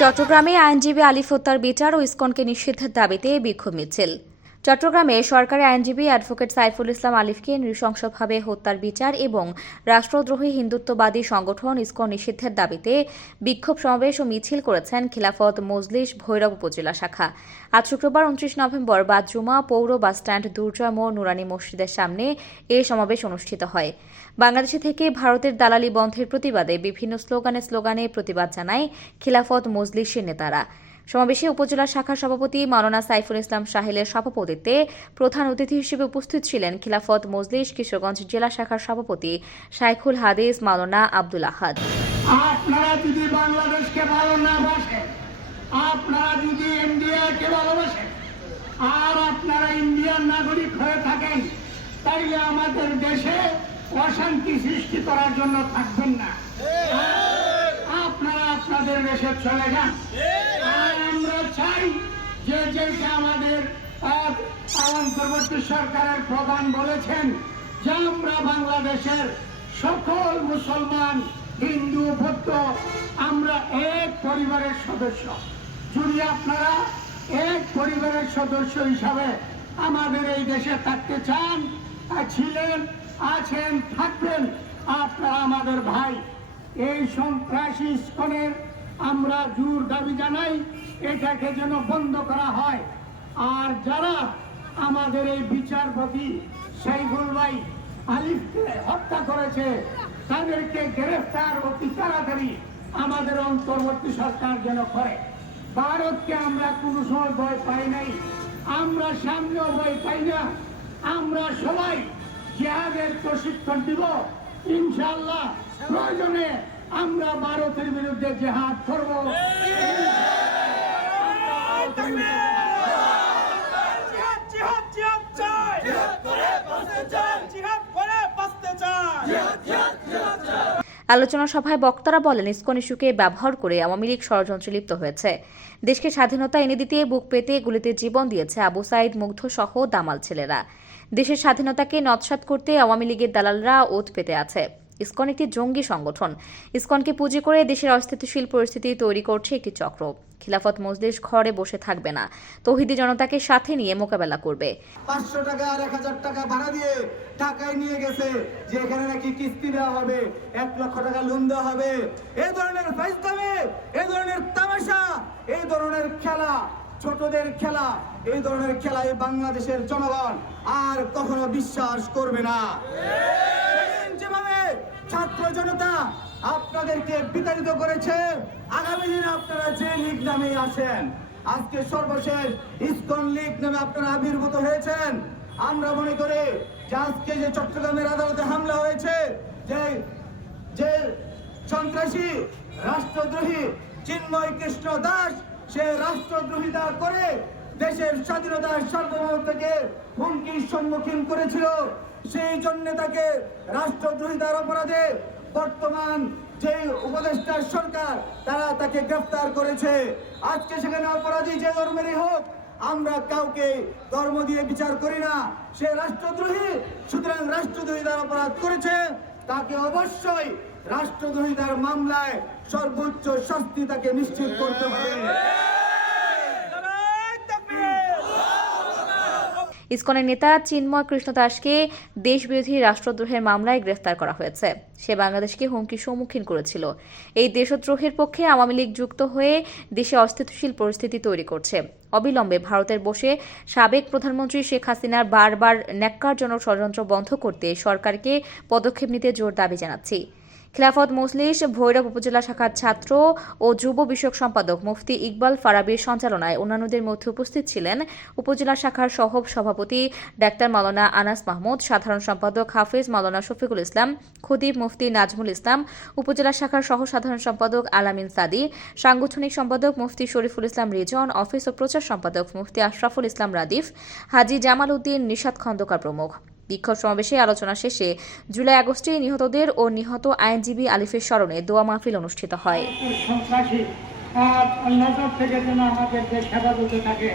চট্টগ্রামে আইনজীবী আলিফ হত্যার বিচার ও ইসকনকে নিষিদ্ধের দাবিতে বিক্ষোভ মিছিল। চট্টগ্রামে সরকারি আইনজীবী অ্যাডভোকেট সাইফুল ইসলাম আলিফকে নৃশংসভাবে হত্যার বিচার এবং রাষ্ট্রদ্রোহী হিন্দুত্ববাদী সংগঠন ইসকন নিষিদ্ধের দাবিতে বিক্ষোভ সমাবেশ ও মিছিল করেছেন খিলাফত মজলিস ভৈরব উপজেলা শাখা। আজ শুক্রবার 29 নভেম্বর বাদজুমা পৌর বাসস্ট্যান্ড দুর্জয় মোড় নুরানী মসজিদের সামনে এ সমাবেশ অনুষ্ঠিত হয়। বাংলাদেশ থেকে ভারতের দালালি বন্ধের প্রতিবাদে বিভিন্ন স্লোগানে প্রতিবাদ জানায় খিলাফত মজলিসের নেতারা। সমাবেশে উপজেলা শাখার সভাপতি মাওলানা সাইফুল ইসলাম সাহিলের সভাপতিত্বে প্রধান অতিথি হিসেবে উপস্থিত ছিলেন খিলাফত মজলিস কিশোরগঞ্জ জেলা শাখার সভাপতি শাইখুল হাদিস মাওলানা আব্দুল আহাদ। আপনারা যদি বাংলাদেশকে ভালো না বাসেন, আপনারা যদি ইন্ডিয়াকে ভালোবাসেন আর আপনারা ইন্ডিয়ার নাগরিক হয়ে থাকেন, তাইলে আমাদের দেশে অশান্তি সৃষ্টি করার জন্য থাকবেন না। আপনারা আপনাদের দেশে চলে যান। আর আমরা চাই যে যেটা আমাদের অন্তর্বর্তী সরকারের প্রধান বলেছেন যে আমরা বাংলাদেশের সকল মুসলমান, হিন্দু, বৌদ্ধ আমরা এক পরিবারের সদস্য। যদি আপনারা এক পরিবারের সদস্য হিসাবে আমাদের এই দেশে থাকতে চান, ছিলেন, আছেন, থাকবেন, আপনারা আমাদের ভাই। এই সন্ত্রাসী ইসকনের আমরা জোর দাবি জানাই এটাকে যেন বন্ধ করা হয়। আর যারা আমাদের এই বিচারপতি সাইফুল ভাই আলিফকে হত্যা করেছে তাদেরকে গ্রেফতার অতি তাড়াতাড়ি আমাদের অন্তর্বর্তী সরকার যেন করে। ভারতকে আমরা কোনো সময় ভয় পাই নাই, আমরা সামনেও ভয় পাই না। আমরা সবাই জিহাদের প্রশিক্ষণ দিব ইনশাআল্লাহ। প্রয়োজনে আমরা ভারতের বিরুদ্ধে জিহাদ করব। আলোচনা সভায় বক্তারা বলেন, ইসকন ইস্যুকে ব্যবহার করে আওয়ামী লীগ ষড়যন্ত্রে লিপ্ত হয়েছে। দেশকে স্বাধীনতা এনে দিতে বুক পেতে গুলিতে জীবন দিয়েছে আবু সাইদ, মুগ্ধ সহ দামাল ছেলেরা। দেশের স্বাধীনতাকে নৎসাৎ করতে আওয়ামী লীগের দালালরা ওত পেতে আছে। ইসকন একটি জঙ্গি সংগঠন। ইসকনকে পুঁজি করে দেশের অস্থিতিশীল পরিস্থিতি তৈরি করছে একটি চক্র। খিলাফত মজলিস ঘরে বসে থাকবে না, তৌহিদি জনতাকে সাথে নিয়ে মোকাবেলা করবে। 500 টাকা আর 1000 টাকা ভাড়া দিয়ে ঢাকায় নিয়ে গেছে যে এখানে নাকি কিস্তি দেওয়া হবে, 1 লক্ষ টাকা লোন দেওয়া হবে। এই ধরনের ফাইজলামি, এই ধরনের তামাশা, এই ধরনের খেলা, ছোটদের খেলা, এই ধরনের খেলায় বাংলাদেশের জনগণ আর কখনো বিশ্বাস করবে না। যেভাবে ছাত্র জনতা আপনাদেরকে বিতাড়িত করেছে, আগামী দিনে আপনারা যে লীগ নামে আসেন, আজকে সর্বশেষ ইসকন লীগ নামে আপনারা আবির্ভূত হয়েছেন। আমরা মনে করি যে আজকে যে চট্টগ্রামের আদালতে হামলা হয়েছে, যে সন্ত্রাসী রাষ্ট্রদ্রোহী চিন্ময় কৃষ্ণ দাস সে রাষ্ট্রদ্রোহিতা করে দেশের স্বাধীনতার সার্বভৌমত্বকে হুমকির সম্মুখীন করেছিল। সেই জন্য তাকে রাষ্ট্রদ্রোহিতার অপরাধে বর্তমান যে উপদেষ্টা সরকার তারা তাকে গ্রেফতার করেছে। আজকে সেখানে অপরাধী যে ধর্মেরই হোক, আমরা কাউকে ধর্ম দিয়ে বিচার করি না। সে রাষ্ট্রদ্রোহী, সুতরাং রাষ্ট্রদ্রোহিতার অপরাধ করেছে, তাকে অবশ্যই রাষ্ট্রদ্রোহিতার মামলায় সর্বোচ্চ শাস্তি তাকে নিশ্চিত করতে হবে। ইসকনের নেতা চিন্ময় কৃষ্ণ দাসকে দেশবিরোধী রাষ্ট্রদ্রোহের মামলায় গ্রেফতার করা হয়েছে। সে বাংলাদেশকে হুমকির সম্মুখীন করেছিল। এই দেশদ্রোহের পক্ষে আওয়ামী লীগ যুক্ত হয়ে দেশে অস্থিতিশীল পরিস্থিতি তৈরি করছে। অবিলম্বে ভারতের বসে সাবেক প্রধানমন্ত্রী শেখ হাসিনার বারবার ন্যাক্কারজনক ষড়যন্ত্র বন্ধ করতে সরকারকে পদক্ষেপ নিতে জোর দাবি জানাচ্ছি। খিলাফত মজলিস ভৈরব উপজেলা শাখার ছাত্র ও যুব বিষয়ক সম্পাদক মুফতি ইকবাল ফারাবীর সঞ্চালনায় অন্যান্যদের মধ্যে উপস্থিত ছিলেন উপজেলা শাখার সহ সভাপতি ডাক্তার মাওলানা আনাস মাহমুদ, সাধারণ সম্পাদক হাফেজ মাওলানা শফিকুল ইসলাম, খতিব মুফতি নাজমুল ইসলাম, উপজেলা শাখার সহ সাধারণ সম্পাদক আলামিন সাদি, সাংগঠনিক সম্পাদক মুফতি শরীফুল ইসলাম রিজন, অফিস ও প্রচার সম্পাদক মুফতি আশরাফুল ইসলাম রাদিফ, হাজী জামাল উদ্দিন, নিশাত খন্দকার প্রমুখ। বিক্ষোভ সমাবেশে আলোচনা শেষে জুলাই আগস্টে নিহতদের ও নিহত আইনজীবী আলিফের স্মরণে দোয়া মাহফিল অনুষ্ঠিত হয়। নজর থেকে যেন আমাদের দেশ হেফাজতে থাকে।